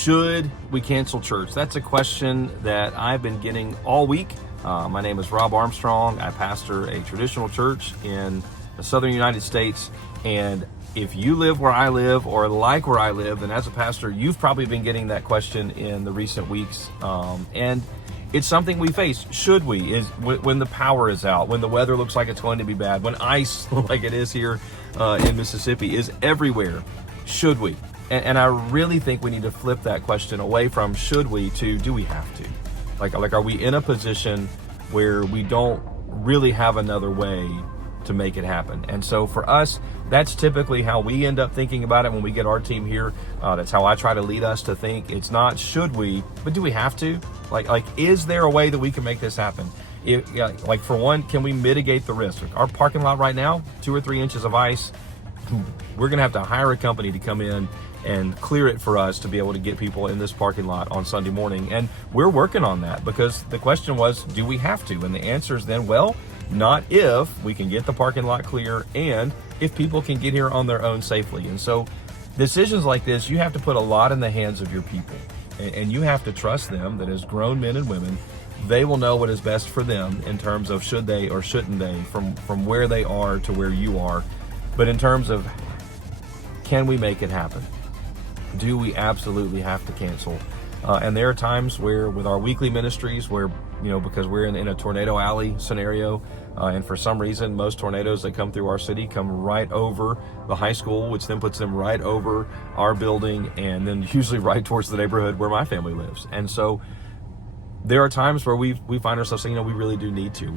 Should we cancel church? That's a question that I've been getting all week. My name is Rob Armstrong. I pastor a traditional church in the southern United States. And if you live where I live or like where I live, then as a pastor, you've probably been getting that question in the recent weeks. And it's something we face. Should we? Is when the power is out, when the weather looks like it's going to be bad, when ice, like it is here in Mississippi, is everywhere. Should we? And I really think we need to flip that question away from should we to do we have to? Like are we in a position where we don't really have another way to make it happen? And so for us, that's typically how we end up thinking about it when we get our team here. That's how I try to lead us to think. It's not should we, but do we have to? Like is there a way that we can make this happen? Like for one, can we mitigate the risk? Our parking lot right now, 2 or 3 inches of ice. We're going to have to hire a company to come in and clear it for us to be able to get people in this parking lot on Sunday morning. And we're working on that because the question was, do we have to? And the answer is then, well, not if we can get the parking lot clear and if people can get here on their own safely. And so decisions like this, you have to put a lot in the hands of your people. And you have to trust them that as grown men and women, they will know what is best for them in terms of should they or shouldn't they from where they are to where you are. But in terms of can we make it happen? Do we absolutely have to cancel? And there are times where with our weekly ministries where, because we're in a tornado alley scenario, and for some reason, most tornadoes that come through our city come right over the high school, which then puts them right over our building and then usually right towards the neighborhood where my family lives. And so there are times where we find ourselves saying, we really do need to.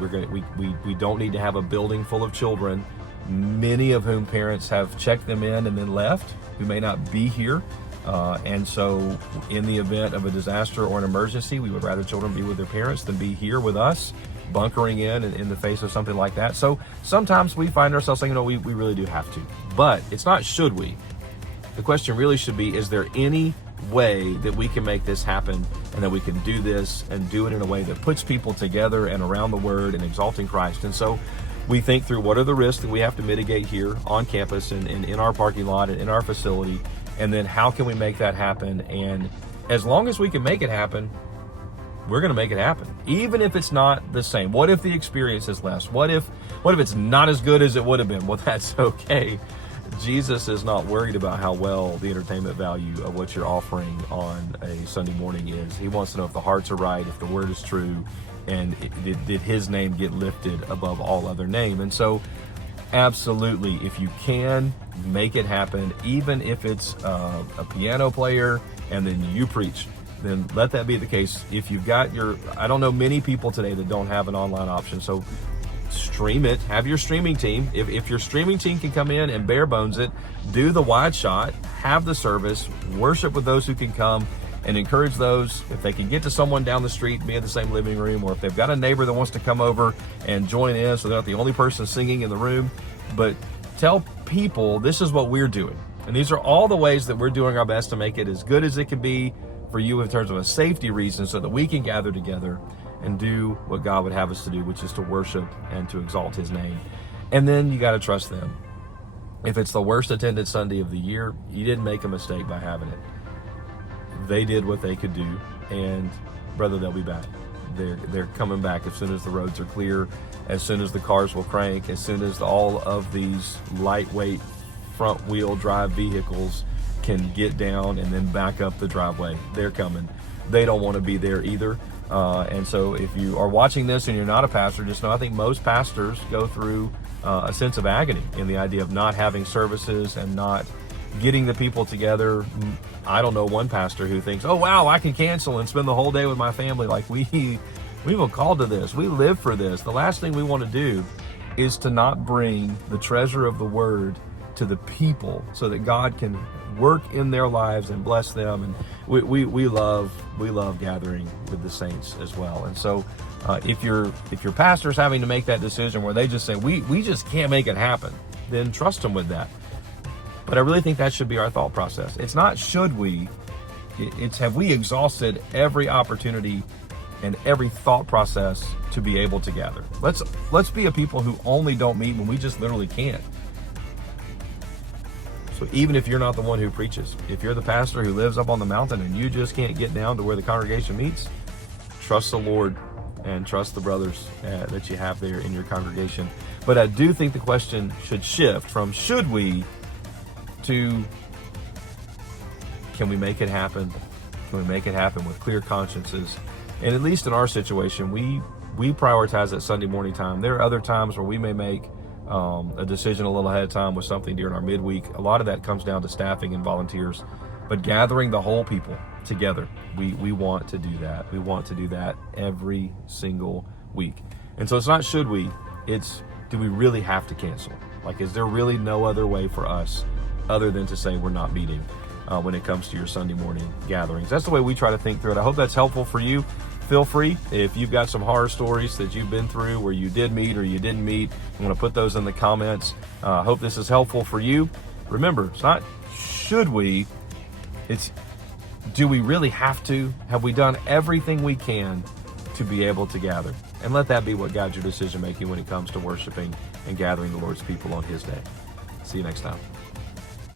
We don't need to have a building full of children, many of whom parents have checked them in and then left, who may not be here. And so in the event of a disaster or an emergency, we would rather children be with their parents than be here with us, bunkering in the face of something like that. So sometimes we find ourselves saying, we really do have to. But it's not should we. The question really should be, is there any way that we can make this happen and that we can do this and do it in a way that puts people together and around the word and exalting Christ? And so we think through what are the risks that we have to mitigate here on campus and in our parking lot and in our facility, and then how can we make that happen? And as long as we can make it happen, we're going to make it happen, even if it's not the same. What if the experience is less? What if it's not as good as it would have been? Well, that's okay. Jesus is not worried about how well the entertainment value of what you're offering on a Sunday morning is. He wants to know if the hearts are right, if the word is true, and did his name get lifted above all other name. And so absolutely, if you can make it happen, even if it's a piano player and then you preach, then let that be the case. If you've got I don't know many people today that don't have an online option, so stream it, have your streaming team. If your streaming team can come in and bare bones it, do the wide shot, have the service, worship with those who can come, and encourage those, if they can get to someone down the street, be in the same living room, or if they've got a neighbor that wants to come over and join in so they're not the only person singing in the room. But tell people this is what we're doing. And these are all the ways that we're doing our best to make it as good as it can be for you in terms of a safety reason so that we can gather together and do what God would have us to do, which is to worship and to exalt his name. And then you got to trust them. If it's the worst attended Sunday of the year, you didn't make a mistake by having it. They did what they could do, and brother, they'll be back. They're coming back as soon as the roads are clear, as soon as the cars will crank, as soon as all of these lightweight front wheel drive vehicles can get down and then back up the driveway. They're coming. They don't want to be there either. And so if you are watching this and you're not a pastor, just know I think most pastors go through a sense of agony in the idea of not having services and not getting the people together. I don't know one pastor who thinks, oh, wow, I can cancel and spend the whole day with my family. Like we were called to this. We live for this. The last thing we want to do is to not bring the treasure of the word to the people so that God can work in their lives and bless them. And we love gathering with the saints as well. And so if your pastor's having to make that decision where they just say, we just can't make it happen, then trust them with that. But I really think that should be our thought process. It's not should we, it's have we exhausted every opportunity and every thought process to be able to gather. Let's be a people who only don't meet when we just literally can't. So even if you're not the one who preaches, if you're the pastor who lives up on the mountain and you just can't get down to where the congregation meets, trust the Lord and trust the brothers that you have there in your congregation. But I do think the question should shift from should we to can we make it happen? Can we make it happen with clear consciences? And at least in our situation, we prioritize that Sunday morning time. There are other times where we may make a decision a little ahead of time with something during our midweek. A lot of that comes down to staffing and volunteers. But gathering the whole people together, we want to do that. We want to do that every single week. And so it's not should we, it's do we really have to cancel? Like, is there really no other way for us other than to say we're not meeting when it comes to your Sunday morning gatherings? That's the way we try to think through it. I hope that's helpful for you. Feel free, if you've got some horror stories that you've been through where you did meet or you didn't meet, I'm going to put those in the comments. I hope this is helpful for you. Remember, it's not should we, it's do we really have to? Have we done everything we can to be able to gather? And let that be what guides your decision making when it comes to worshiping and gathering the Lord's people on His day. See you next time.